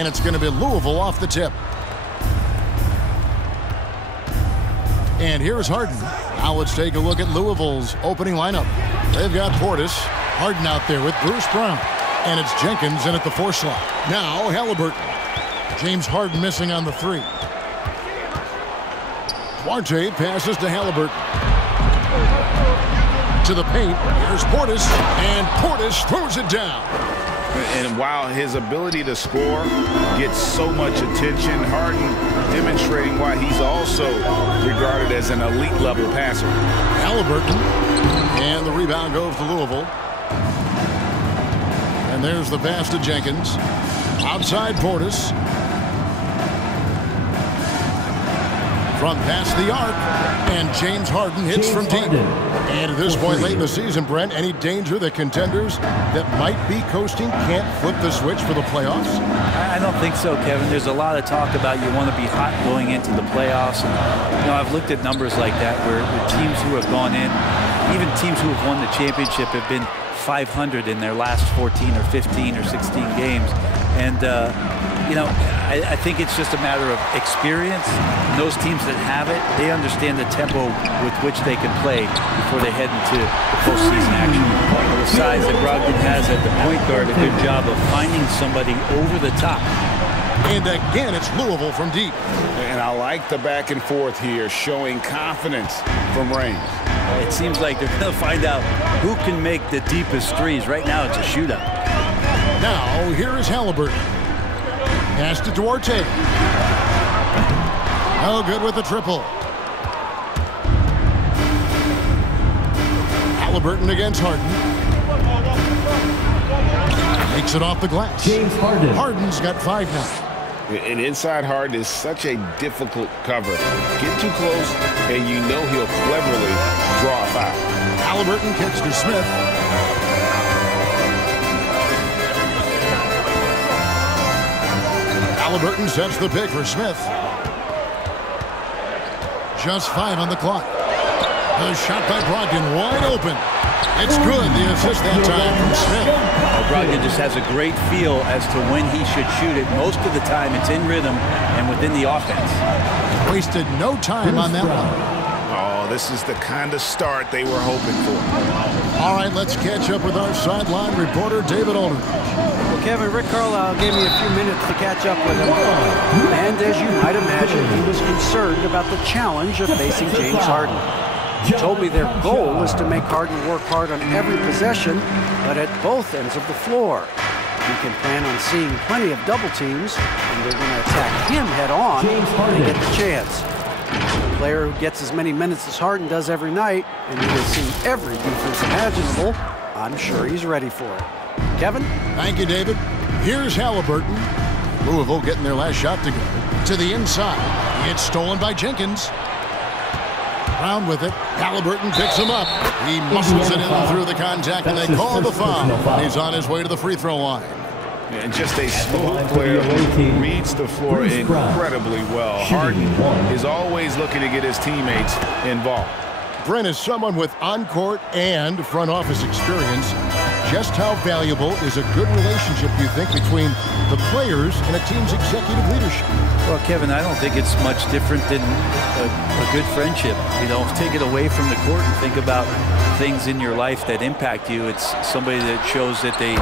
and it's going to be Louisville off the tip. And here's Harden. Now let's take a look at Louisville's opening lineup. They've got Portis, Harden out there with Bruce Brown, and it's Jenkins in at the 4 slot. Now Halliburton. James Harden missing on the 3. Duarte passes to Halliburton. To the paint. Here's Portis, and Portis throws it down. And while his ability to score gets so much attention, Harden demonstrating why he's also regarded as an elite-level passer. Halliburton, and the rebound goes to Louisville. And there's the pass to Jenkins. Outside Portis. From past the arc, and James Harden hits from deep. And at this point late in the season, Brent, any danger that contenders that might be coasting can't flip the switch for the playoffs? I don't think so, Kevin. There's a lot of talk about you want to be hot going into the playoffs. And, I've looked at numbers like that where teams who have gone in, even teams who have won the championship, have been 500 in their last 14 or 15 or 16 games. And, I think it's just a matter of experience. And those teams that have it, they understand the tempo with which they can play before they head into the postseason action. The size that Brogdon has at the point guard, a good job of finding somebody over the top. And again, it's Louisville from deep. And I like the back and forth here, showing confidence from range. It seems like they're going to find out who can make the deepest threes. Right now, it's a shootout. Now, here is Halliburton. Pass to Duarte. No good with the triple. Halliburton against Harden. Takes it off the glass. James Harden. Harden's got 5 now. And inside Harden is such a difficult cover. Get too close, and you know he'll cleverly draw a foul. Halliburton kicks to Smith. Halliburton sets the pick for Smith. Just 5 on the clock. The shot by Brogdon wide open. It's good. The assist that time from Smith. Brogdon just has a great feel as to when he should shoot it. Most of the time it's in rhythm and within the offense. Wasted no time on that one. Oh, this is the kind of start they were hoping for. All right, let's catch up with our sideline reporter, David Aldridge. Well, Kevin, Rick Carlisle gave me a few minutes to catch up with him. And as you might imagine, he was concerned about the challenge of facing James Harden. He told me their goal is to make Harden work hard on every possession, but at both ends of the floor. You can plan on seeing plenty of double teams, and they're going to attack him head on when they get the chance. A player who gets as many minutes as Harden does every night, and he has seen every defense imaginable, I'm sure he's ready for it. Kevin? Thank you, David. Here's Halliburton. Louisville getting their last shot to go. To the inside. It's stolen by Jenkins. Brown with it. Halliburton picks him up. He muscles it in through the contact, and they call the foul. He's on his way to the free throw line. And just a smooth player who reads the floor incredibly well. Harden is always looking to get his teammates involved. Brent is someone with on-court and front office experience. Just how valuable is a good relationship, you think, between the players and a team's executive leadership? Well, Kevin, I don't think it's much different than a good friendship. Take it away from the court and think about things in your life that impact you. It's somebody that shows that they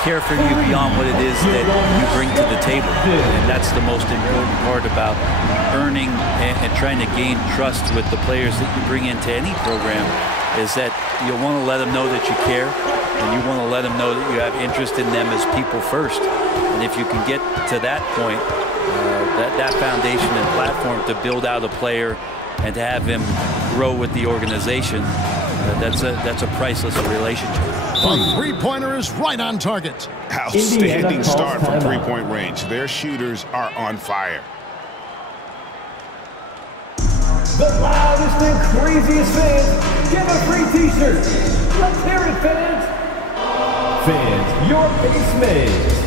care for you beyond what it is that you bring to the table. And that's the most important part about earning and trying to gain trust with the players that you bring into any program, is that you'll want to let them know that you care, and you want to let them know that you have interest in them as people first. And if you can get to that point, that foundation and platform to build out a player and to have him grow with the organization, that's a priceless relationship. The three-pointer is right on target. Outstanding start from three-point range. Their shooters are on fire. The loudest and craziest fans get a free t-shirt. Let's hear it, fans. Fans, your basement.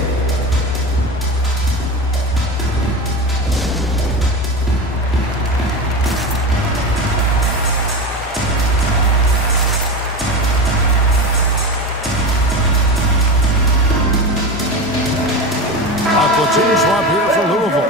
team swap here for Louisville.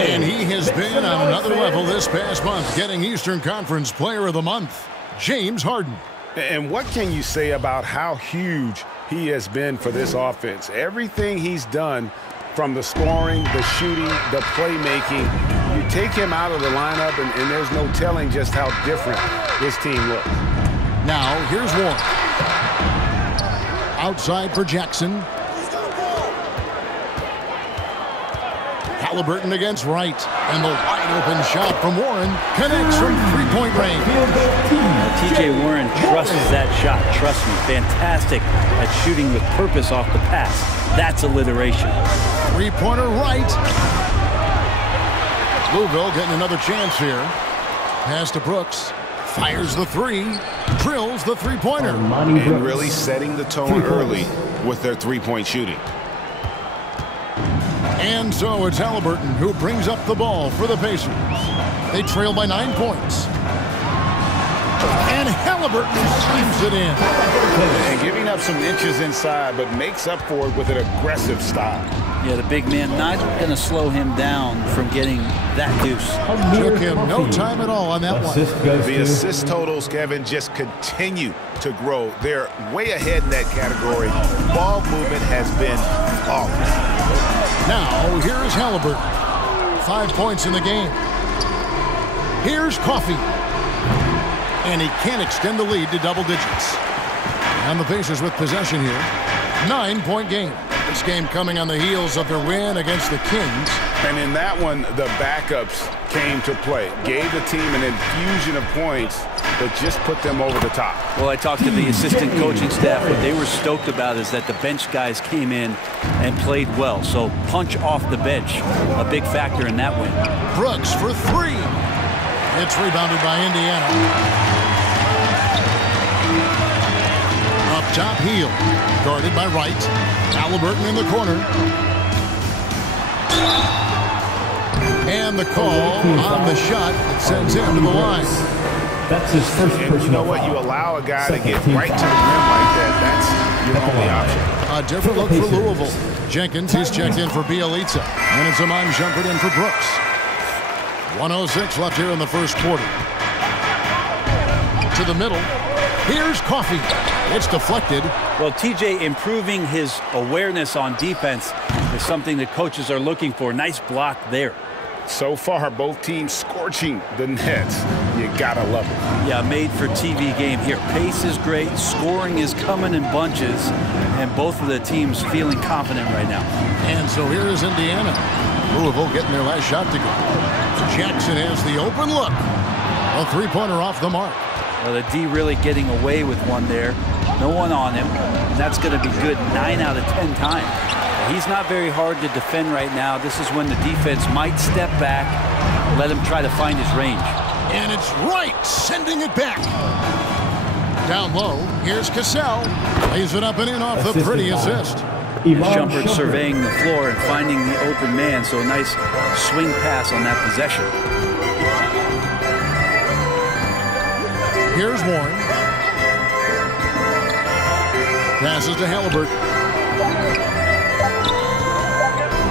And he has been on another level this past month, getting Eastern Conference Player of the Month, James Harden. And what can you say about how huge he has been for this offense? Everything he's done, from the scoring, the shooting, the playmaking, you take him out of the lineup, and there's no telling just how different this team looks. Now, here's Warren. Outside for Jackson. Halliburton against Wright. And the wide-open shot from Warren connects from three-point range. T.J. Warren trusts that shot. Trust me. Fantastic at shooting with purpose off the pass. That's alliteration. Three-pointer right. Louisville getting another chance here. Pass to Brooks. Fires the three. Drills the three-pointer. And really setting the tone early with their three-point shooting. And so it's Halliburton who brings up the ball for the Pacers. They trail by 9 points. And Halliburton slams it in. And giving up some inches inside, but makes up for it with an aggressive style. Yeah, the big man not going to slow him down from getting that deuce. Took him no time at all on that one. The assist totals, Kevin, just continue to grow. They're way ahead in that category. Ball movement has been flawless. Now, here is Halliburton. 5 points in the game. Here's Coffey. And he can't extend the lead to double digits. And the Pacers with possession here. 9-point game. This game coming on the heels of their win against the Kings. And in that one, the backups came to play. Gave the team an infusion of points that just put them over the top. Well, I talked to the assistant coaching staff. What they were stoked about is that the bench guys came in and played well. So punch off the bench, a big factor in that win. Brooks for three. It's rebounded by Indiana. Up top, Heel. Guarded by Wright. Halliburton in the corner. And the call on the shot that sends him to the line. That's his first. And you know what? You allow a guy to get right to the rim like that. That's your only option. A different look for Louisville. Jenkins, he's checked in for Bielitsa. And it's Amon Shumpert in for Brooks. 1:06 left here in the first quarter. To the middle. Here's Coffey. It's deflected. Well, TJ improving his awareness on defense is something that coaches are looking for. Nice block there. So far, both teams scorching the nets. You gotta love it. Yeah, made for TV game here. Pace is great. Scoring is coming in bunches. And both of the teams feeling confident right now. And so here is Indiana. Louisville getting their last shot to go. Jackson has the open look. A three-pointer off the mark. Well, the D really getting away with one there. No one on him. That's going to be good 9 out of 10 times. He's not very hard to defend right now. This is when the defense might step back, let him try to find his range. And it's Wright sending it back. Down low, here's Cassell. Lays it up and in off the pretty assist. Shumpert surveying the floor and finding the open man, so a nice swing pass on that possession. Here's Warren. Passes to Halliburton.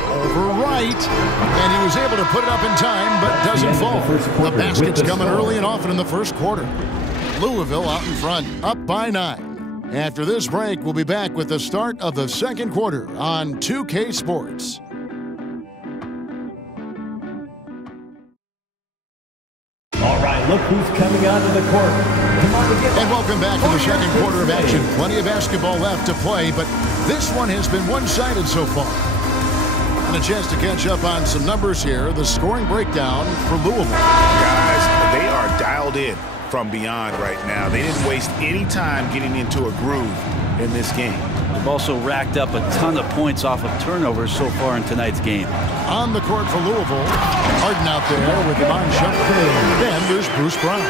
Over Wright. And he was able to put it up in time, but doesn't fall. The basket's coming early and often in the first quarter. Louisville out in front, up by 9. After this break, we'll be back with the start of the second quarter on 2K Sports. All right, look who's coming onto the court. Come on, and welcome back to the second quarter of action. Plenty of basketball left to play, but this one has been one-sided so far. And a chance to catch up on some numbers here. The scoring breakdown for Louisville. Guys, they are dialed in from beyond right now. They didn't waste any time getting into a groove in this game. They've also racked up a ton of points off of turnovers so far in tonight's game. On the court for Louisville, Harden out there with Amon Shumpert. Then there's Bruce Brown.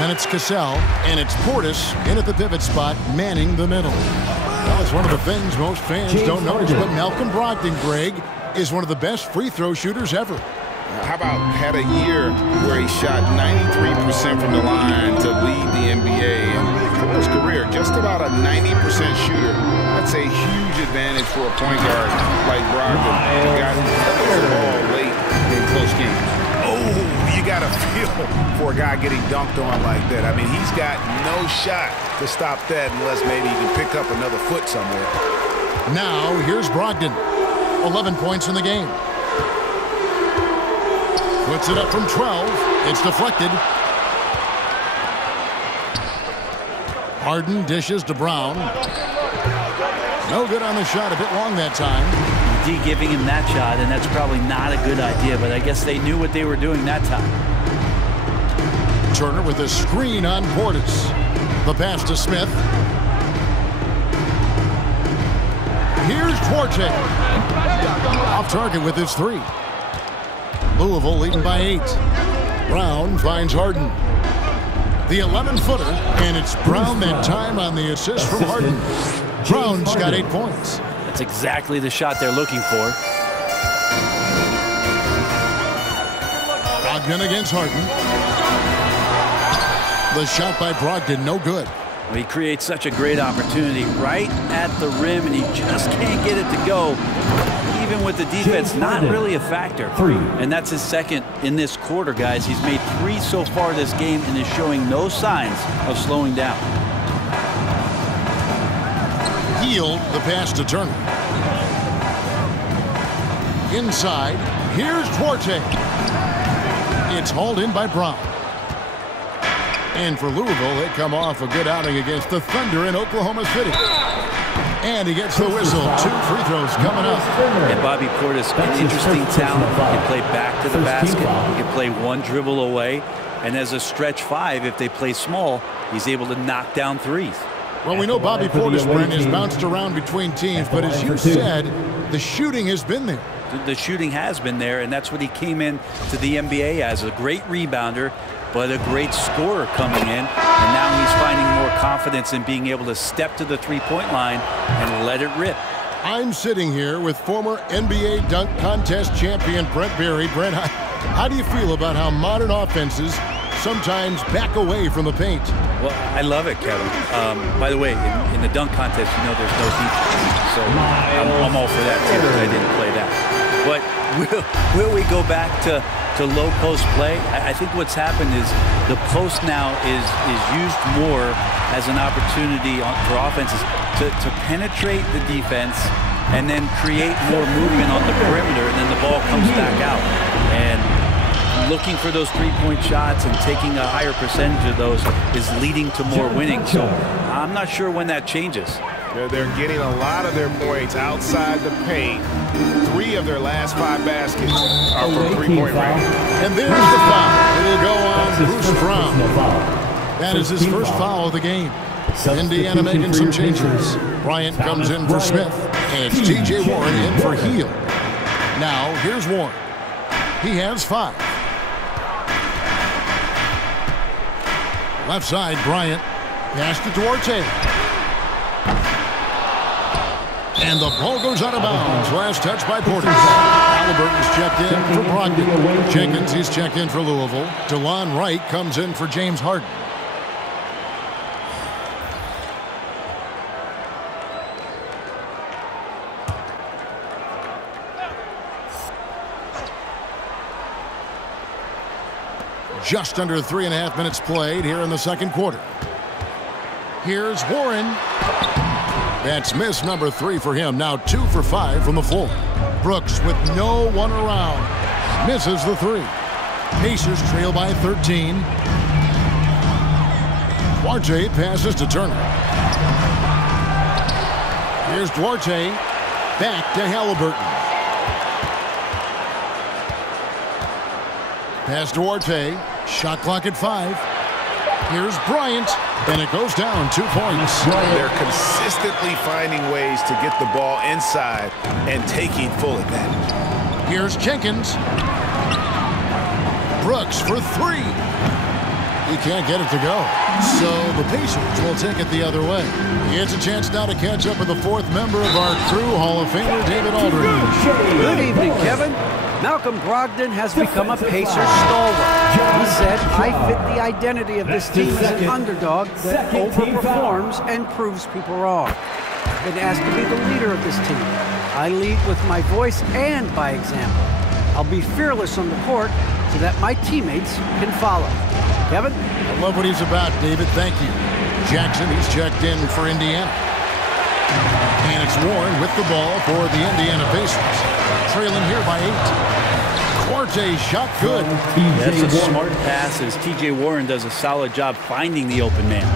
Then it's Cassell, and it's Portis in at the pivot spot, manning the middle. Well, it's one of the things most fans don't notice, but Malcolm Brogdon, Greg, is one of the best free throw shooters ever. How about had a year where he shot 93% from the line to lead the NBA, and for his career, just about a 90% shooter. That's a huge advantage for a point guard like Brogdon. He got the ball late in close games. Oh, you got to feel for a guy getting dunked on like that. I mean, he's got no shot to stop that unless maybe he can pick up another foot somewhere. Now, here's Brogdon. 11 points in the game. Puts it up from 12. It's deflected. Harden dishes to Brown. No good on the shot. A bit long that time. D giving him that shot, and that's probably not a good idea, but I guess they knew what they were doing that time. Turner with a screen on Portis. The pass to Smith. Here's Duarte. Off target with his three. Louisville leading by 8. Brown finds Harden. The 11-footer, and it's Brown that time on the assist from Harden. Brown's got 8 points. That's exactly the shot they're looking for. Brogdon against Harden. The shot by Brogdon, no good. Well, he creates such a great opportunity right at the rim, and he just can't get it to go. Even with the defense, not really a factor. And that's his second in this quarter, guys. He's made 3 so far this game and is showing no signs of slowing down. Healed the pass to Turner. Inside, here's Duarte. It's hauled in by Brown. And for Louisville, they come off a good outing against the Thunder in Oklahoma City. And he gets the whistle. 2 free throws coming up. And Bobby Portis, an interesting talent. He can play back to the basket. He can play one dribble away. And as a stretch 5, if they play small, he's able to knock down threes. Well, we know Bobby Portis, Brent, has bounced around between teams, but as you said, the shooting has been there. The shooting has been there, and that's what he came in to the NBA as, a great rebounder, but a great scorer coming in. And now he's finding more confidence in being able to step to the three-point line and let it rip. I'm sitting here with former NBA dunk contest champion Brent Berry. Brent, how do you feel about how modern offenses sometimes back away from the paint? Well, I love it, Kevin. By the way, in the dunk contest, you know there's no defense. So I'm all for that, too, but I didn't play that. But will we go back to low post play? I think what's happened is the post now is used more as an opportunity for offenses to penetrate the defense and then create more movement on the perimeter, and then the ball comes back out. And looking for those three-point shots and taking a higher percentage of those is leading to more winning. So I'm not sure when that changes. They're getting a lot of their points outside the paint. 3 of their last 5 baskets are from three-point range. And there's the foul. It'll go on Bruce Brown. That is his first foul of the game. Indiana making some changes. Bryant comes in for Smith, and it's T.J. Warren in for Heel. Now, here's Warren. He has 5. Left side, Bryant. Pass to Duarte. And the ball goes out of bounds. Last touch by Portis. Halliburton's checked in for Brogdon. Jenkins, he's checked in for Louisville. DeLon Wright comes in for James Harden. Just under 3.5 minutes played here in the second quarter. Here's Warren. That's miss number 3 for him. Now 2 for 5 from the floor. Brooks with no one around. Misses the 3. Pacers trail by 13. Duarte passes to Turner. Here's Duarte. Back to Halliburton. Pass to Duarte. Shot clock at 5. Here's Bryant, and it goes down 2 points. They're consistently finding ways to get the ball inside and taking full advantage. Here's Jenkins. Brooks for 3. He can't get it to go. So the Pacers will take it the other way. He has a chance now to catch up with the 4th member of our crew, Hall of Famer David Aldridge. Good evening, Kevin. Malcolm Brogdon has become a Pacers stalwart. He said, "I fit the identity of this team as an underdog that overperforms and proves people wrong. I've been asked to be the leader of this team. I lead with my voice and by example. I'll be fearless on the court so that my teammates can follow." Kevin? I love what he's about, David. Thank you. Jackson, he's checked in for Indiana. And it's Warren with the ball for the Indiana Pacers. Trailing here by 8. Duarte shot good. That's a smart pass as T.J. Warren does a solid job finding the open man.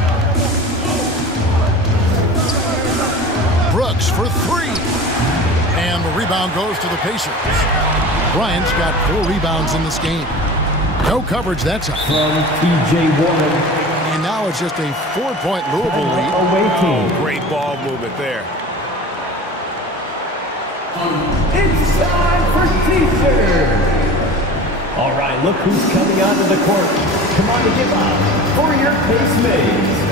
Brooks for 3. And the rebound goes to the Pacers. Bryant's got 4 rebounds in this game. No coverage that time. From T.J. Warren. And now it's just a 4-point Louisville lead. Away team. Great ball movement there. It's time for T-shirt. All right, look who's coming onto the court. Come on to give up for your Pacemates.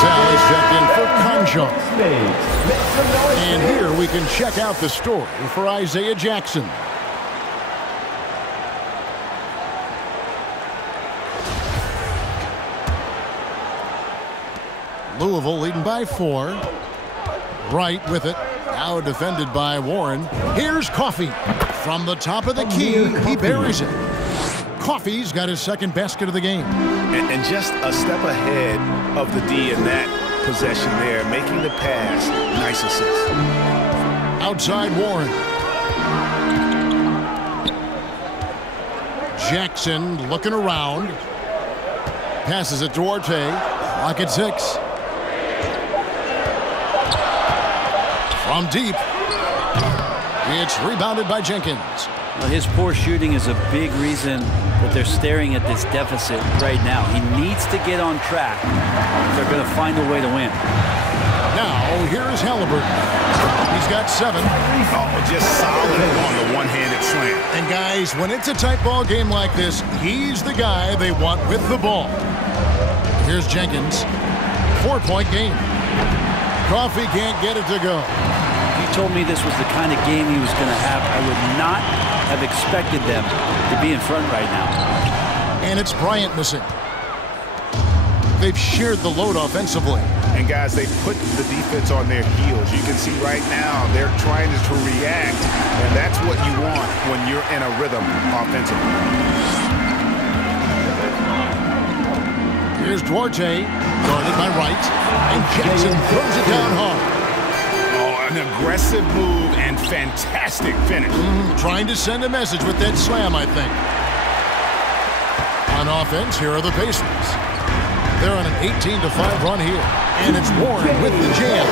Sal is checked in for Conjo. And here we can check out the story for Isaiah Jackson. Louisville leading by 4. Wright with it. Now defended by Warren. Here's Coffey. From the top of the key, he buries it. Coffey's got his second basket of the game. And just a step ahead of the D in that possession there, making the pass. Nice assist. Outside Warren. Jackson looking around. Passes it to Duarte. Lock at 6. From deep. It's rebounded by Jenkins. Well, his poor shooting is a big reason that they're staring at this deficit right now. He needs to get on track if they're going to find a way to win. Now, here's Halliburton. He's got 7. Oh, just solid on the one-handed slam. And guys, when it's a tight ball game like this, he's the guy they want with the ball. Here's Jenkins. 4-point game. Coffey can't get it to go. He told me this was the kind of game he was going to have. I would not have expected them to be in front right now. And it's Bryant missing. They've shared the load offensively. And guys, they put the defense on their heels. You can see right now they're trying to react, and that's what you want when you're in a rhythm offensively. Here's Duarte, guarded by Wright, and Jackson throws it down hard. An aggressive move and fantastic finish. Trying to send a message with that slam, I think. On offense, here are the Pacers. They're on an 18-5 run here. And it's Warren with the jam.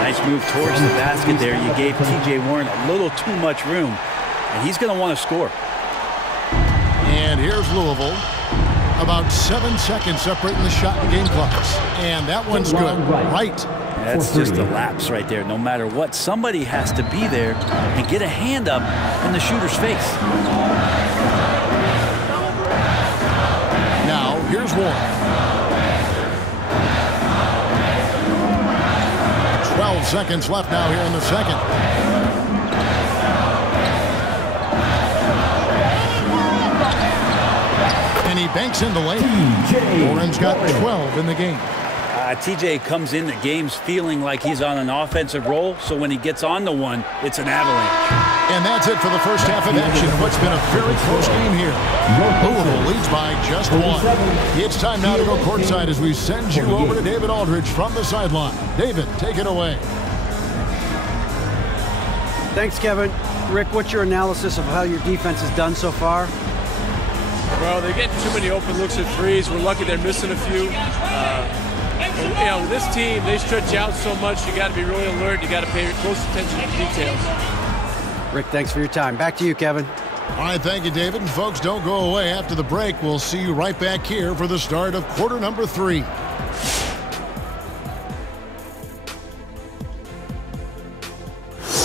Nice move towards the basket there. You gave T.J. Warren a little too much room, and he's going to want to score. And here's Louisville. About 7 seconds separating the shot and game clocks. And that one's good. Right. That's just a lapse right there. No matter what, somebody has to be there and get a hand up in the shooter's face. Now, here's Warren. 12 seconds left now here in the second. And he banks in the lane. Warren's got 12 in the game. TJ comes in the games feeling like he's on an offensive roll, so when he gets on the one, it's an avalanche. And that's it for the first half of action. What's been a very close game here. Louisville leads by just 1. It's time now to go courtside as we send you over to David Aldridge from the sideline. David, take it away. Thanks, Kevin. Rick, what's your analysis of how your defense has done so far? Well, they're getting too many open looks at threes. We're lucky they're missing a few. You know, this team, they stretch out so much, you got to be really alert. You got to pay close attention to the details. Rick, thanks for your time. Back to you, Kevin. All right, thank you, David. And folks, don't go away. After the break, we'll see you right back here for the start of quarter number 3.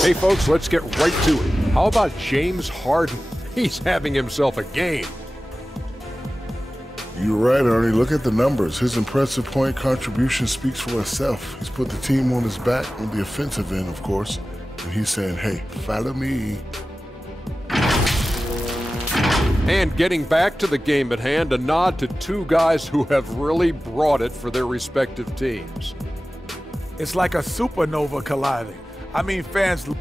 Hey, folks, let's get right to it. How about James Harden? He's having himself a game. You're right, Ernie. Look at the numbers. His impressive point contribution speaks for itself. He's put the team on his back on the offensive end, of course. And he's saying, hey, follow me. And getting back to the game at hand, a nod to two guys who have really brought it for their respective teams. It's like a supernova colliding. I mean, fans... And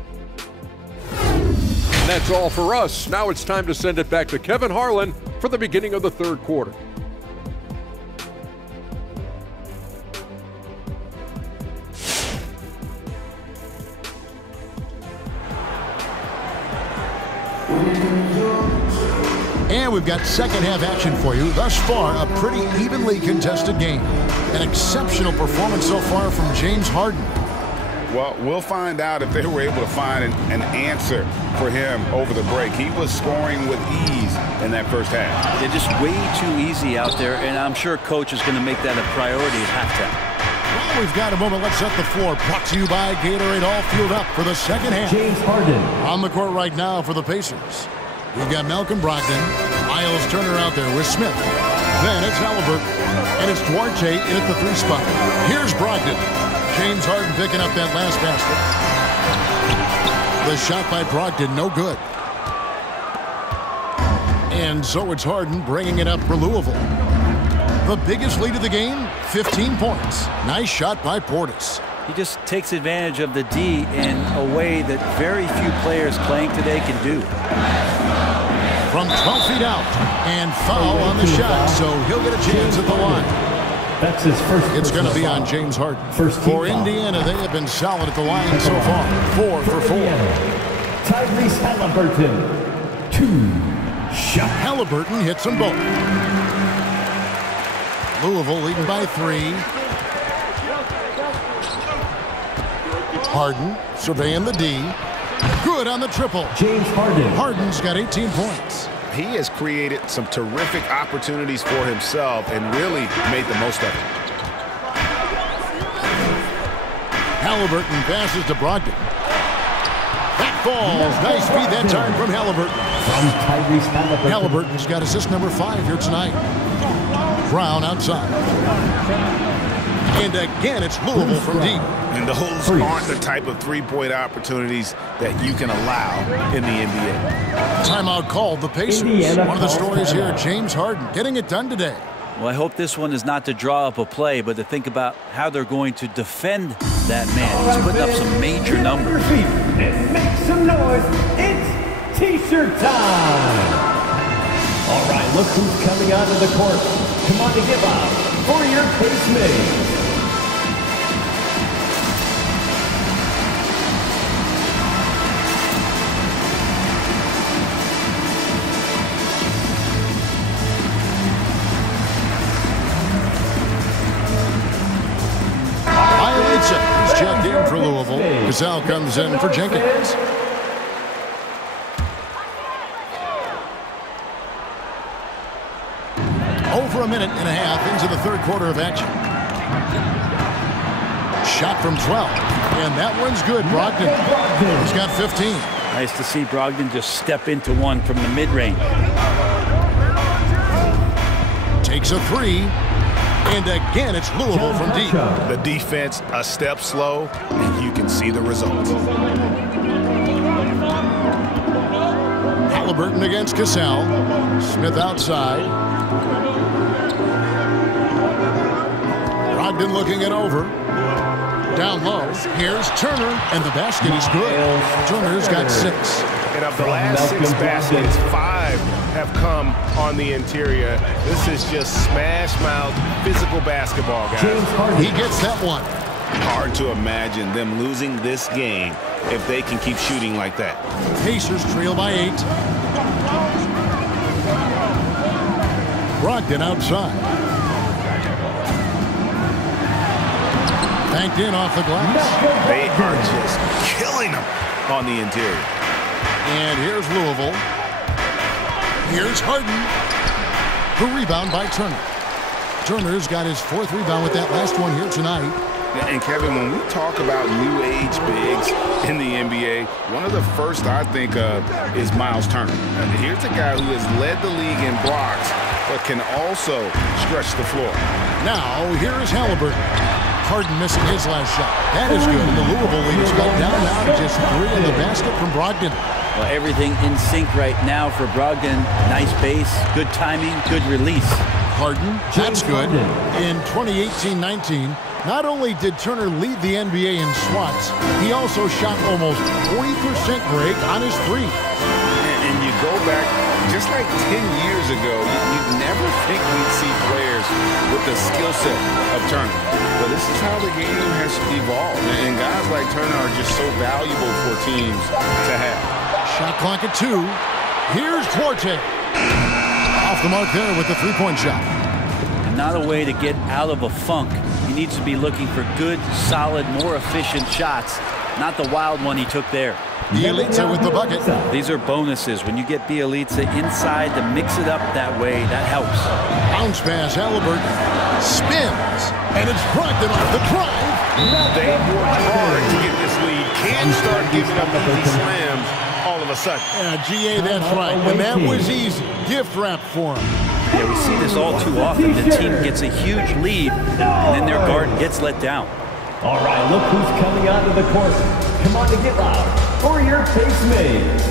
that's all for us. Now it's time to send it back to Kevin Harlan for the beginning of the third quarter. And we've got second half action for you. Thus far, a pretty evenly contested game. An exceptional performance so far from James Harden. Well, we'll find out if they were able to find an answer for him over the break. He was scoring with ease in that first half. They're just way too easy out there, and I'm sure Coach is going to make that a priority at halftime. Well, we've got a moment. Let's set the floor. Brought to you by Gatorade, all fueled up for the second half. James Harden. On the court right now for the Pacers. We've got Malcolm Brogdon, Miles Turner out there with Smith. Then it's Halliburton, and it's Duarte in at the 3 spot. Here's Brogdon. James Harden picking up that last basket. The shot by Brogdon, no good. And so it's Harden bringing it up for Louisville. The biggest lead of the game, 15 points. Nice shot by Portis. He just takes advantage of the D in a way that very few players playing today can do. From 12 feet out, and foul on the shot, so he'll get a chance at the line. That's his first. It's going to be on James Harden. For Indiana, they have been solid at the line so far. 4 for 4. Tyrese Halliburton. 2 shot. Halliburton hits them both. Louisville leading by 3. Harden surveying the D. Good on the triple. James Harden. Harden's got 18 points. He has created some terrific opportunities for himself and really made the most of it. Halliburton passes to Brogdon. That falls. Nice feed that time from Halliburton. Halliburton's got assist number 5 here tonight. Brown outside. And again, it's Louisville from deep. And those aren't the type of three-point opportunities that you can allow in the NBA. Timeout called the Pacers. One of the stories here, James Harden getting it done today. Well, I hope this one is not to draw up a play, but to think about how they're going to defend that man. He's putting up some major numbers. And make some noise. It's T-shirt time. All right, look who's coming onto the court. Come on to give up for your Pace Mates. He's checked in for Louisville. Gasol comes in for Jenkins. Over a minute and a half into the third quarter of action. Shot from 12. And that one's good. Brogdon. He's got 15. Nice to see Brogdon just step into one from the mid-range. Takes a 3. And again, it's Louisville from deep. The defense a step slow, and you can see the results. Halliburton against Gasol. Smith outside. Brogdon looking it over. Down low. Here's Turner, and the basket is good. Turner's got 6. And of the last 6 baskets, 5 have come on the interior. This is just smash-mouth physical basketball, guys. He gets that one. Hard to imagine them losing this game if they can keep shooting like that. Pacers trail by 8. Brogdon outside. Banked in off the glass. They are just killing them on the interior. And here's Louisville. Here's Harden. The rebound by Turner. Turner's got his 4th rebound with that last one here tonight. And Kevin, when we talk about new age bigs in the NBA, one of the first I think of is Miles Turner. And here's a guy who has led the league in blocks, but can also stretch the floor. Now, here is Halliburton. Harden missing his last shot. That is good. And the Louisville lead is cut down now to just 3 in the basket from Brogdon. Well, everything in sync right now for Brogdon. Nice base, good timing, good release. Harden, that's good. In 2018-19, not only did Turner lead the NBA in swats, he also shot almost 40% break on his three. And you go back just like 10 years ago, you'd never think we'd see players with the skill set of Turner. But this is how the game has evolved. And guys like Turner are just so valuable for teams to have. Shot clock at 2. Here's Duarte. Off the mark there with the three-point shot. And not a way to get out of a funk. He needs to be looking for good, solid, more efficient shots, not the wild one he took there. Bielitsa with the bucket. These are bonuses. When you get Bielitsa inside to mix it up that way, that helps. Bounce pass, Halliburton. Spins. And it's Brogdon off the drive. They worked hard to get this lead. Can't start giving up easy slams all of a sudden. Yeah, GA, that's right. And that was easy. Gift wrap for him. Yeah, we see this all too often. The team gets a huge lead, and then their guard gets let down. All right, look who's coming onto the court. Come on to get loud for your Pace Mates.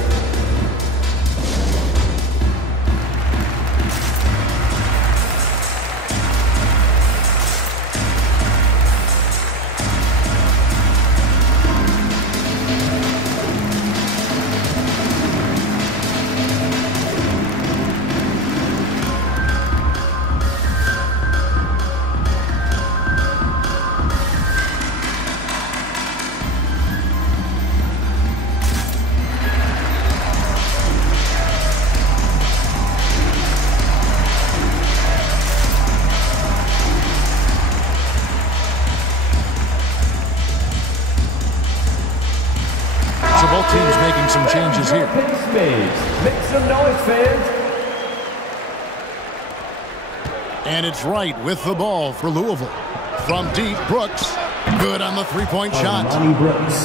Teams making some changes here. Make some noise, fans. And it's Wright with the ball for Louisville. From deep, Brooks. Good on the three-point shot.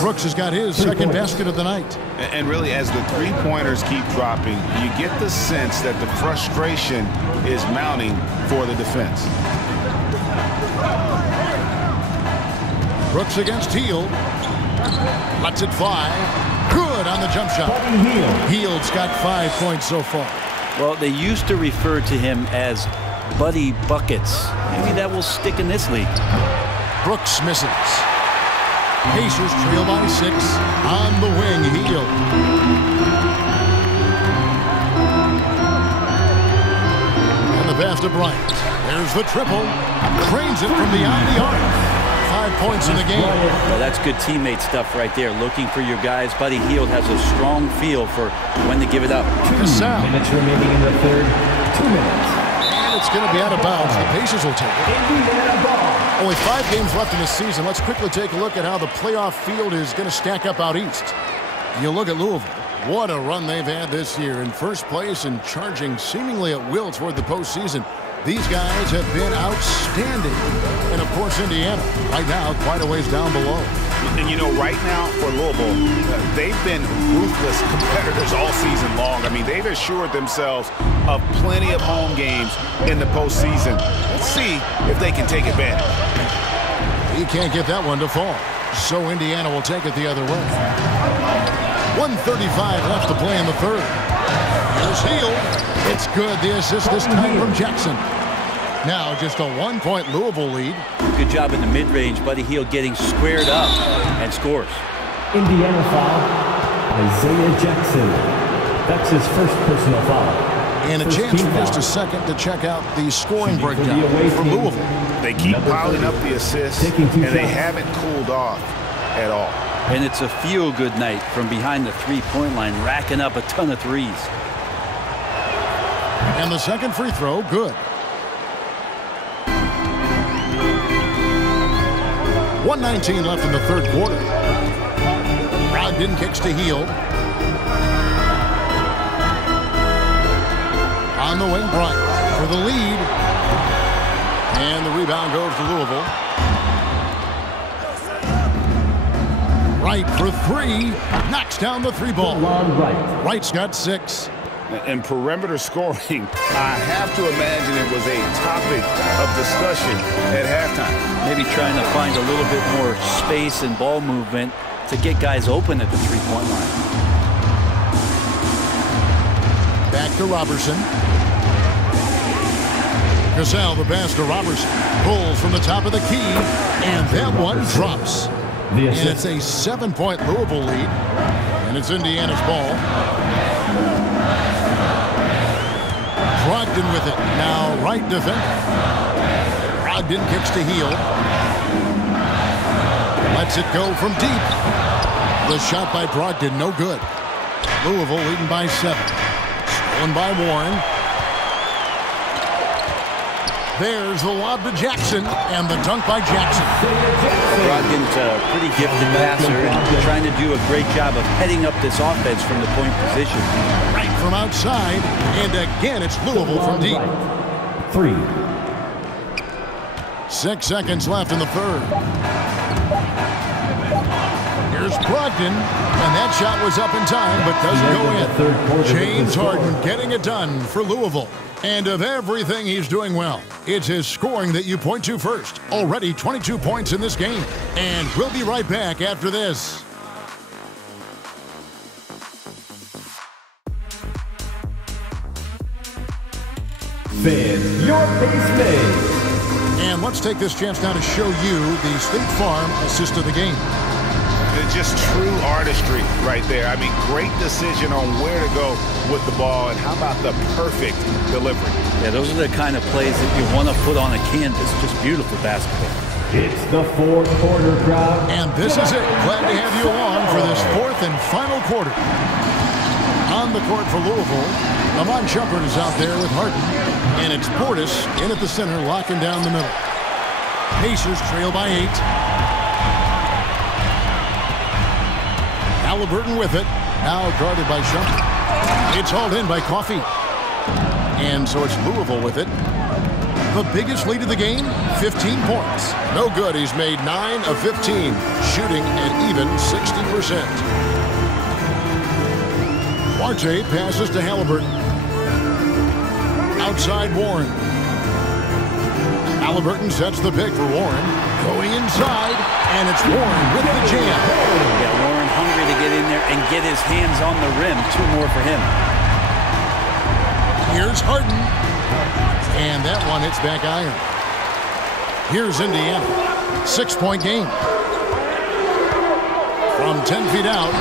Brooks has got his second basket of the night. And really, as the three-pointers keep dropping, you get the sense that the frustration is mounting for the defense. Brooks against Hield. Lets it fly. Good on the jump shot. Hield's got 5 points so far. Well, they used to refer to him as Buddy Buckets. Maybe that will stick in this league. Brooks misses. Pacers trail by 6. On the wing, Hield. And the pass to Bryant. There's the triple. Cranes it from beyond the arc. 5 points in the game. Well, that's good teammate stuff right there. Looking for your guys. Buddy Hield has a strong feel for when to give it up. 2 minutes remaining in the third. 2 minutes. And it's going to be out of bounds. The Pacers will take it. Only 5 games left in the season. Let's quickly take a look at how the playoff field is going to stack up out east. You look at Louisville. What a run they've had this year. In first place and charging seemingly at will toward the postseason. These guys have been outstanding. And, of course, Indiana, right now, quite a ways down below. And, you know, right now for Louisville, they've been ruthless competitors all season long. I mean, they've assured themselves of plenty of home games in the postseason. Let's see if they can take advantage. He can't get that one to fall. So Indiana will take it the other way. 1:35 left to play in the third. Here's Hield. It's good. The assist this time from Jackson. Now just a 1-point Louisville lead. Good job in the mid-range. Buddy Hield getting squared up and scores. Indiana foul, Isaiah Jackson. That's his first personal foul. And a chance for just a second to check out the scoring breakdown for Louisville. They keep piling up the assists, and they haven't cooled off at all. And it's a feel-good night from behind the three-point line, racking up a ton of threes. And the second free throw, good. 1:19 left in the third quarter. Brogdon kicks to Hield. On the wing, Bryant for the lead. And the rebound goes to Louisville. Wright for three. Knocks down the three ball. Wright's got 6. And perimeter scoring, I have to imagine it was a topic of discussion at halftime. Maybe trying to find a little bit more space and ball movement to get guys open at the three-point line. Back to Robertson. Cassell, the pass to Robertson. Pulls from the top of the key, and that one drops. And it's a 7-point Louisville lead, and it's Indiana's ball. Brogdon with it. Now Wright defender. Brogdon kicks to heel. Lets it go from deep. The shot by Brogdon, no good. Louisville leading by 7. Stolen by Warren. There's the lob to Jackson, and the dunk by Jackson. Brogdon's a pretty gifted passer and trying to do a great job of heading up this offense from the point position. Right from outside, and again it's Louisville from deep. 3. 6 seconds left in the third. Here's Brogdon, and that shot was up in time, but doesn't go in. James Harden getting it done for Louisville. And of everything he's doing well, it's his scoring that you point to first. Already 22 points in this game. And we'll be right back after this. Fans, your basement. And let's take this chance now to show you the State Farm assist of the game. It's just true artistry right there. I mean, great decision on where to go with the ball, and how about the perfect delivery? Yeah, those are the kind of plays that you want to put on a canvas. Just beautiful basketball. It's the fourth quarter, crowd. And this is it. Glad to have you along for this fourth and final quarter. On the court for Louisville, Amon Shumpert is out there with Harden, and it's Portis in at the center, locking down the middle. Pacers trail by 8. Halliburton with it. Now guarded by Shumpert. It's hauled in by Coffey. And so it's Louisville with it. The biggest lead of the game, 15 points. No good. He's made 9 of 15, shooting an even 60%. Marte passes to Halliburton. Outside Warren. Halliburton sets the pick for Warren. Going inside, and it's Warren with the jam. Yeah, Warren hungry to get in there and get his hands on the rim. 2 more for him. Here's Harden. And that one hits back iron. Here's Indiana. 6-point game. From 10 feet out.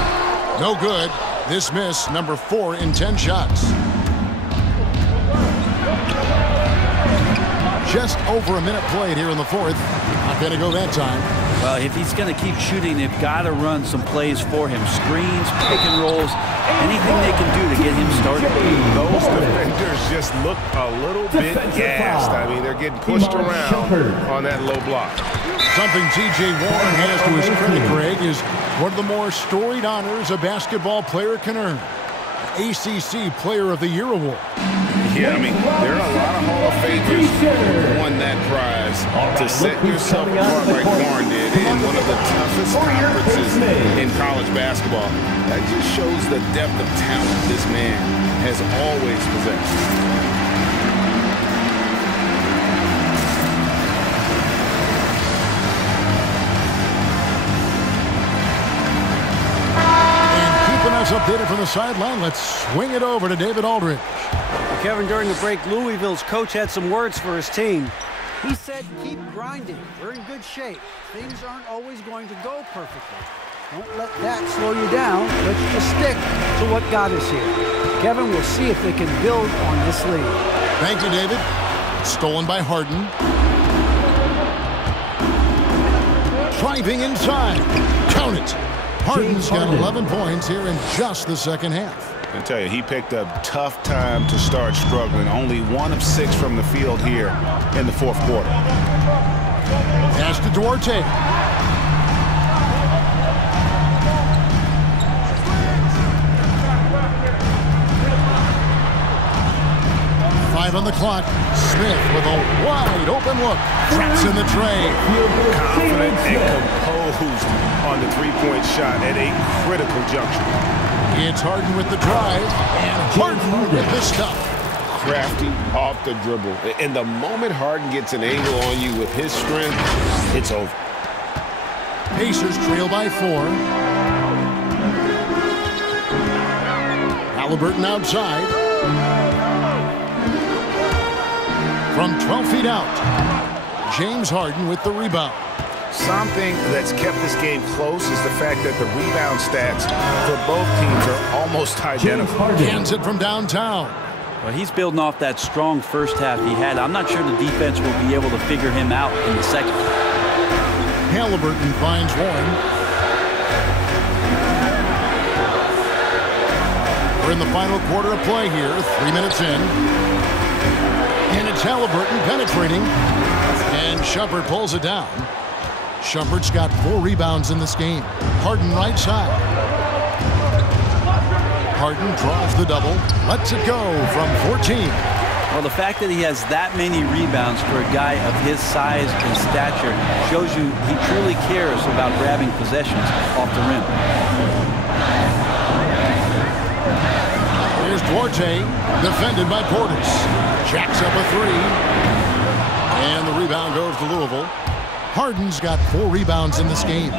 No good. This miss, number 4 in 10 shots. Just over a minute played here in the fourth. Not going to go that time. Well, if he's going to keep shooting, they've got to run some plays for him. Screens, pick and rolls, anything they can do to get him started. Those defenders just look a little bit gassed. I mean, they're getting pushed around on that low block. Something T.J. Warren has to his credit, Greg, is one of the more storied honors a basketball player can earn. ACC Player of the Year award. Yeah, I mean, there are a lot of Hall of Famers who won that prize. To set yourself apart like Warren did in one of the toughest conferences in college basketball, that just shows the depth of talent this man has always possessed. Updated from the sideline. Let's swing it over to David Aldridge. Kevin, during the break, Louisville's coach had some words for his team. He said, keep grinding. We're in good shape. Things aren't always going to go perfectly. Don't let that slow you down. Let's just stick to what got us here. Kevin, we'll see if they can build on this lead. Thank you, David. Stolen by Harden. Driving inside. Count it. Harden's got 11 points here in just the second half. I tell you, he picked a tough time to start struggling. Only 1 of 6 from the field here in the fourth quarter. Pass to Duarte. Five on the clock. Smith with a wide open look. Traps in the tray. Confident, and composed on the three-point shot at a critical juncture. It's Harden with the drive, and Harden with the stuff. Crafty off the dribble. And the moment Harden gets an angle on you with his strength, it's over. Pacers trail by 4. Halliburton outside. From 12 feet out, James Harden with the rebound. Something that's kept this game close is the fact that the rebound stats for both teams are almost identical. Hands it from downtown. Well, he's building off that strong first half he had. I'm not sure the defense will be able to figure him out in the second. Halliburton finds one. We're in the final quarter of play here, 3 minutes in. And it's Halliburton penetrating. And Shumpert pulls it down. Shumpert's got 4 rebounds in this game. Harden right side. Harden draws the double. Lets it go from 14. Well, the fact that he has that many rebounds for a guy of his size and stature shows you he truly cares about grabbing possessions off the rim. Here's Duarte, defended by Portis. Jacks up a 3. And the rebound goes to Louisville. Harden's got 4 rebounds in this game.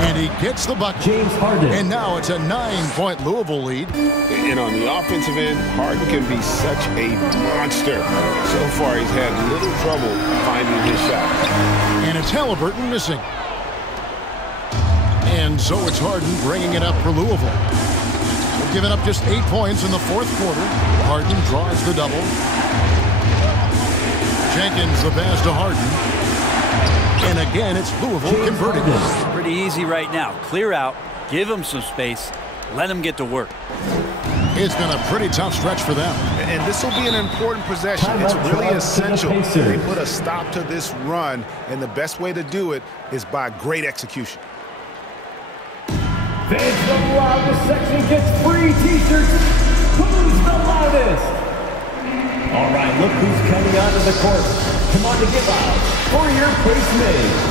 And he gets the bucket. James Harden. And now it's a 9-point Louisville lead. And on the offensive end, Harden can be such a monster. So far, he's had little trouble finding his shot. And it's Halliburton missing. And so it's Harden bringing it up for Louisville. They're giving up just 8 points in the fourth quarter. Harden draws the double. Jenkins the pass to Harden. And again, it's Louisville converting. Pretty easy right now. Clear out, give him some space, let him get to work. It's been a pretty tough stretch for them. And this will be an important possession. It's really essential they put a stop to this run, and the best way to do it is by great execution. Fans from the loudest section gets free t-shirts. Who's the loudest? All right, look who's coming onto the court. Come on to give out for your Pace Mates.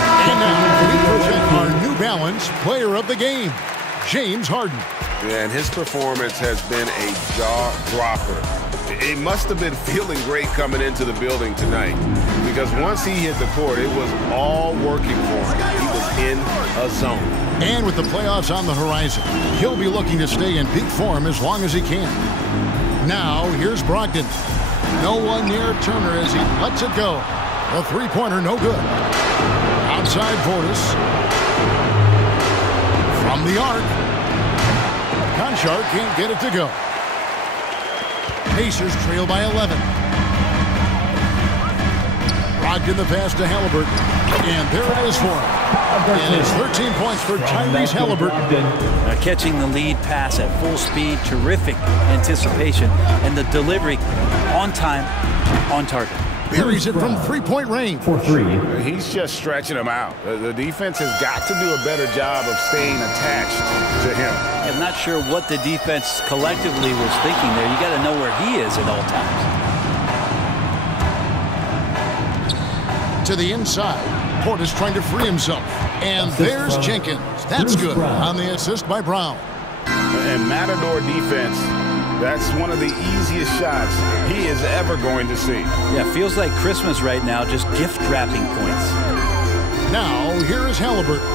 And now we present our New Balance Player of the Game, James Harden. Yeah, and his performance has been a jaw-dropper. It must have been feeling great coming into the building tonight, because once he hit the court, it was all working for him. He was in a zone. And with the playoffs on the horizon, he'll be looking to stay in peak form as long as he can. Now, here's Brogdon. No one near Turner as he lets it go. The three-pointer, no good. Outside Portis. From the arc. Conchar can't get it to go. Pacers trail by 11. Brogdon the pass to Halliburton. And there it is for him. And it's 13 points for Tyrese Halliburton. Catching the lead pass at full speed, terrific anticipation, and the delivery on time, on target. Buries it from three-point range. For 3. He's just stretching him out. The defense has got to do a better job of staying attached to him. I'm not sure what the defense collectively was thinking there. You got to know where he is at all times. To the inside. Portis trying to free himself. And there's Jenkins. That's good on the assist by Brown. And Matador defense, that's one of the easiest shots he is ever going to see. Yeah, feels like Christmas right now, just gift wrapping points. Now, here is Halliburton.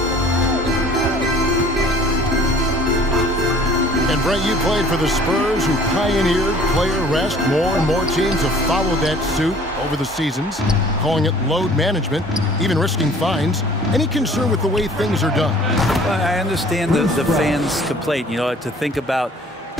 And Brett, you played for the Spurs, who pioneered player rest. More and more teams have followed that suit over the seasons, calling it load management, even risking fines. Any concern with the way things are done? Well, I understand the fans' complaint, you know, to think about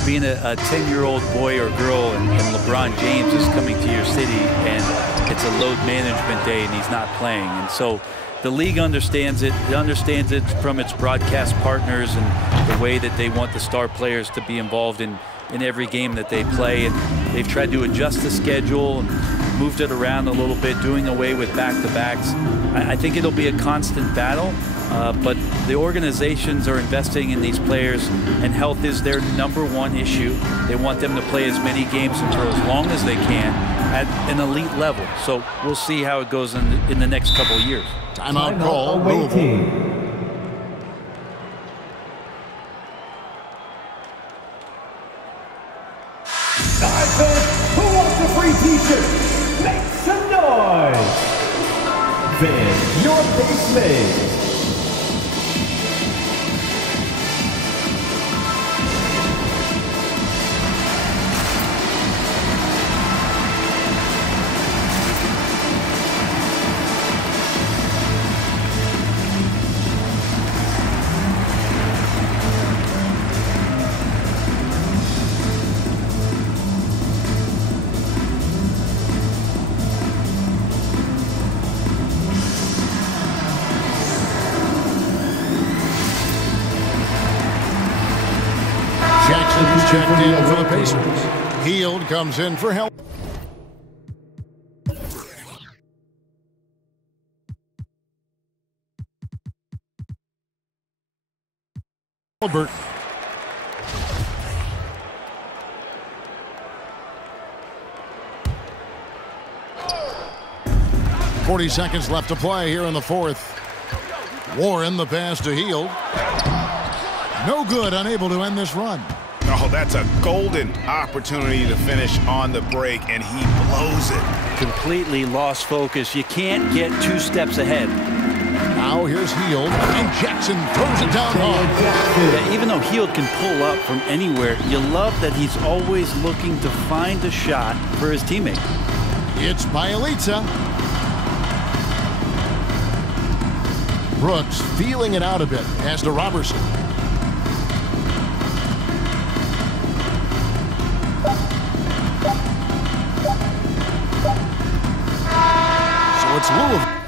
being a 10-year-old boy or girl and LeBron James is coming to your city and it's a load management day and he's not playing. And so the league understands it. It understands it from its broadcast partners and the way that they want the star players to be involved in every game that they play. And they've tried to adjust the schedule and moved it around a little bit, doing away with back-to-backs. I think it'll be a constant battle, but The organizations are investing in these players, and health is their #1 issue. They want them to play as many games and for as long as they can at an elite level. So we'll see how it goes in the next couple of years. Timeout call, Louisville. Who wants a free t-shirt? Make some noise! Fans, your base made. Jackson's checked in for the Pacers. Hield comes in for help. Halliburton. 40 seconds left to play here in the fourth. Warren the pass to Hield. No good, unable to end this run. Oh, that's a golden opportunity to finish on the break, and he blows it. Completely lost focus. You can't get 2 steps ahead. Now here's Hield, and Jackson throws it down hard. Yeah, even though Hield can pull up from anywhere, you love that he's always looking to find a shot for his teammate. It's Bielitsa. Brooks feeling it out a bit. Pass to Robertson. So it's Louisville.